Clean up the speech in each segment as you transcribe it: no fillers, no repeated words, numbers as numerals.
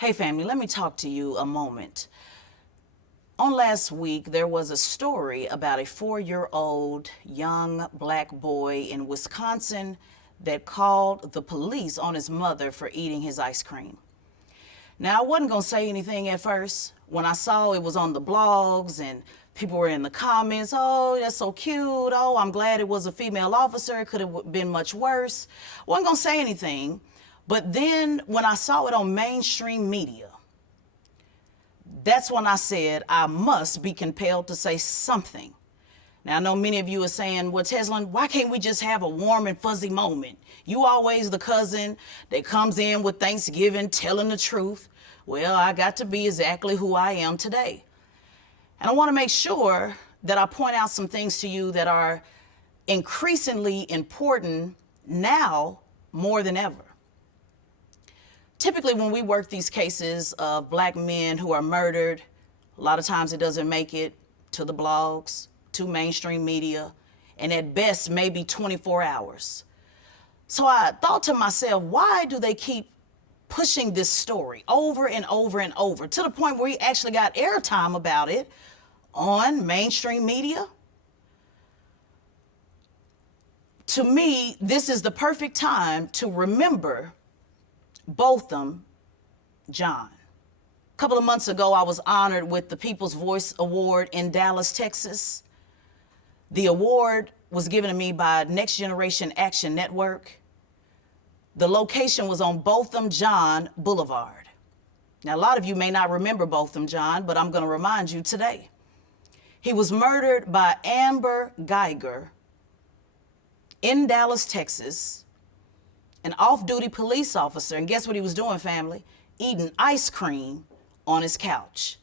Hey family, let me talk to you a moment. On last week, there was a story about a 4-year-old young black boy in Wisconsin that called the police on his mother for eating his ice cream. Now, I wasn't going to say anything at first. When I saw it was on the blogs and people were in the comments, oh, that's so cute. Oh, I'm glad it was a female officer. It could have been much worse. I wasn't going to say anything. But then when I saw it on mainstream media, that's when I said I must be compelled to say something. Now, I know many of you are saying, well, Tezlyn, why can't we just have a warm and fuzzy moment? You always the cousin that comes in with Thanksgiving telling the truth. Well, I got to be exactly who I am today. And I want to make sure that I point out some things to you that are increasingly important now more than ever. Typically, when we work these cases of black men who are murdered, a lot of times it doesn't make it to the blogs, to mainstream media, and at best, maybe 24 hours. So I thought to myself, why do they keep pushing this story over and over and over to the point where we actually got airtime about it on mainstream media? To me, this is the perfect time to remember Botham Jean. A couple of months ago, I was honored with the People's Voice Award in Dallas, Texas. The award was given to me by Next Generation Action Network. The location was on Botham Jean Boulevard. Now, a lot of you may not remember Botham Jean, but I'm going to remind you today. He was murdered by Amber Geiger in Dallas, Texas, an off-duty police officer, and guess what he was doing, family? Eating ice cream on his couch.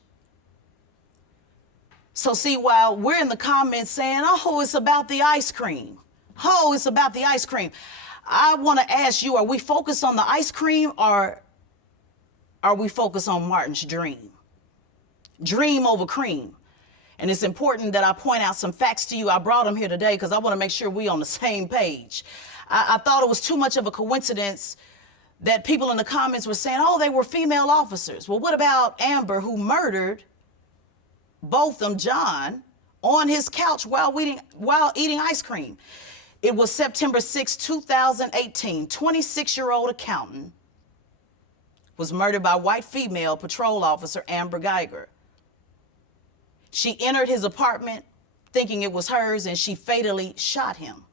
So see, while we're in the comments saying, oh, it's about the ice cream. Oh, it's about the ice cream. I want to ask you, are we focused on the ice cream or are we focused on Martin's dream? Dream over cream. And it's important that I point out some facts to you. I brought them here today because I want to make sure we're on the same page. I thought it was too much of a coincidence that people in the comments were saying, oh, they were female officers. Well, what about Amber, who murdered Botham Jean on his couch while eating ice cream? It was September 6, 2018. 26-year-old accountant was murdered by white female patrol officer Amber Geiger. She entered his apartment thinking it was hers, and she fatally shot him.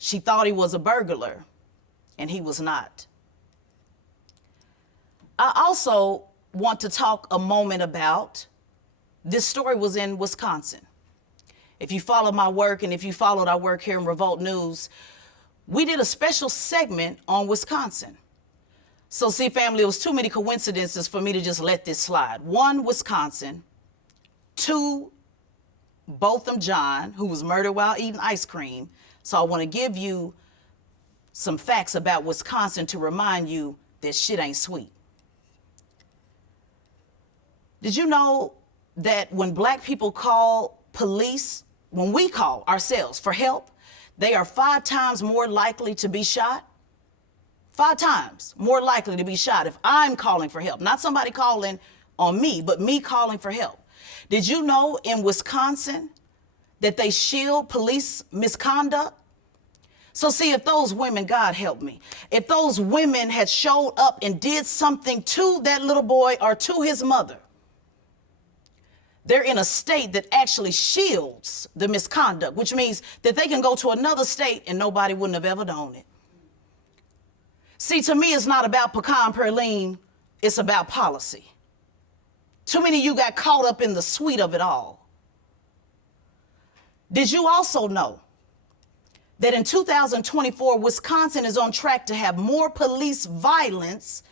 She thought he was a burglar, and he was not. I also want to talk a moment about this story was in Wisconsin. If you follow my work and if you followed our work here in Revolt News, we did a special segment on Wisconsin. So see, family, it was too many coincidences for me to just let this slide. 1, Wisconsin. 2, Botham Jean, who was murdered while eating ice cream. So I want to give you some facts about Wisconsin to remind you that shit ain't sweet. Did you know that when black people call police, when we call ourselves for help, they are 5 times more likely to be shot? 5 times more likely to be shot if I'm calling for help. Not somebody calling on me, but me calling for help. Did you know in Wisconsin that they shield police misconduct? So see, if those women, God help me, if those women had showed up and did something to that little boy or to his mother, they're in a state that actually shields the misconduct, which means that they can go to another state and nobody wouldn't have ever known it. See, to me, it's not about pecan praline, it's about policy. Too many of you got caught up in the sweet of it all. Did you also know that in 2024, Wisconsin is on track to have more police violence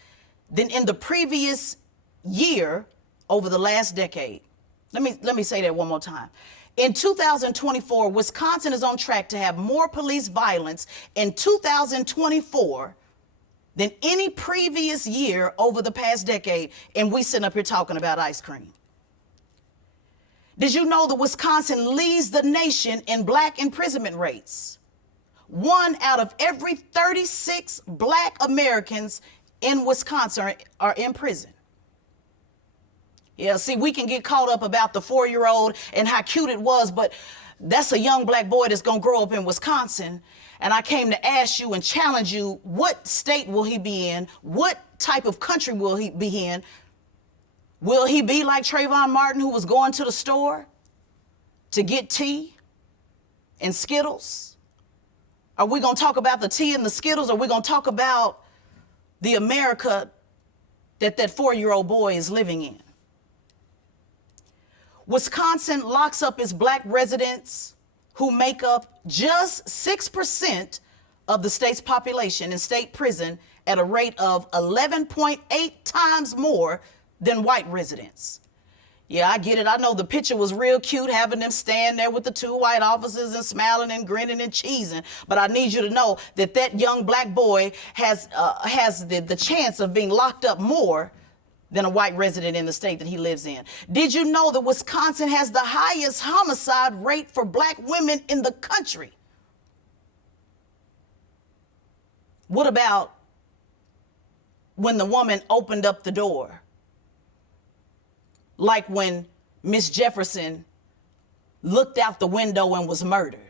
than in the previous year over the last decade? Let me say that one more time. In 2024, Wisconsin is on track to have more police violence in 2024 than any previous year over the past decade, and we sitting up here talking about ice cream. Did you know that Wisconsin leads the nation in black imprisonment rates? 1 out of every 36 black Americans in Wisconsin are in prison. Yeah, see, we can get caught up about the 4-year-old and how cute it was, but that's a young black boy that's going to grow up in Wisconsin. And I came to ask you and challenge you, what state will he be in? What type of country will he be in? Will he be like Trayvon Martin, who was going to the store to get tea and Skittles? Are we going to talk about the tea and the Skittles, or are we going to talk about the America that 4-year-old boy is living in? Wisconsin locks up its black residents who make up just 6% of the state's population in state prison at a rate of 11.8 times more than white residents. Yeah, I get it. I know the picture was real cute, having them stand there with the 2 white officers and smiling and grinning and cheesing. But I need you to know that that young black boy has the chance of being locked up more than a white resident in the state that he lives in. Did you know that Wisconsin has the highest homicide rate for black women in the country? What about when the woman opened up the door? Like when Miss Jefferson looked out the window and was murdered.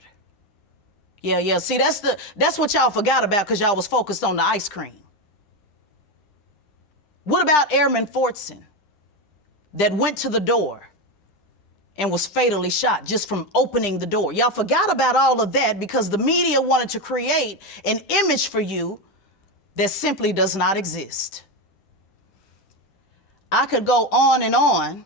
Yeah. See, that's what y'all forgot about because y'all was focused on the ice cream. What about Airman Fortson that went to the door and was fatally shot just from opening the door? Y'all forgot about all of that because the media wanted to create an image for you that simply does not exist. I could go on,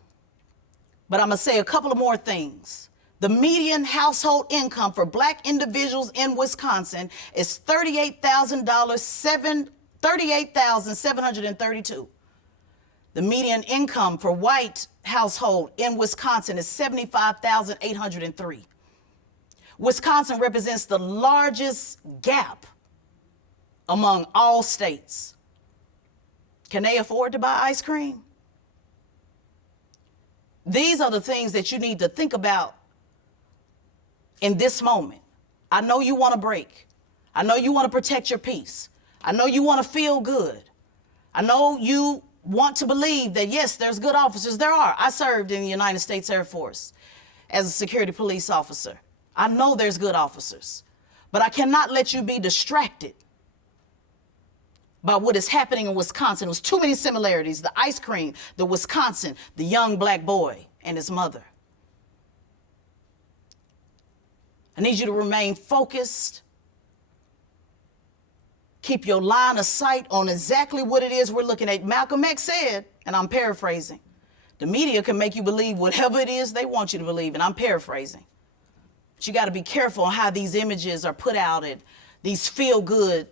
but I'm going to say a couple of more things. The median household income for black individuals in Wisconsin is $38,732. The median income for white household in Wisconsin is $75,803. Wisconsin represents the largest gap among all states. Can they afford to buy ice cream? These are the things that you need to think about in this moment. I know you want a break. I know you want to protect your peace. I know you want to feel good. I know you want to believe that, yes, there's good officers. There are. I served in the United States Air Force as a security police officer. I know there's good officers, but I cannot let you be distracted by what is happening in Wisconsin. There's too many similarities. The ice cream, the Wisconsin, the young black boy and his mother. I need you to remain focused. Keep your line of sight on exactly what it is we're looking at. Malcolm X said, and I'm paraphrasing, the media can make you believe whatever it is they want you to believe, and I'm paraphrasing. But you got to be careful on how these images are put out and these feel-good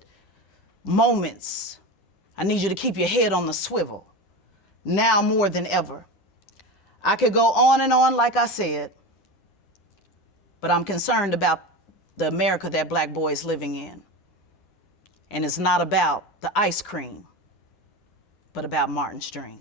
moments. I need you to keep your head on the swivel, now more than ever. I could go on and on, like I said, but I'm concerned about the America that black boy is living in. And it's not about the ice cream, but about Martin's dream.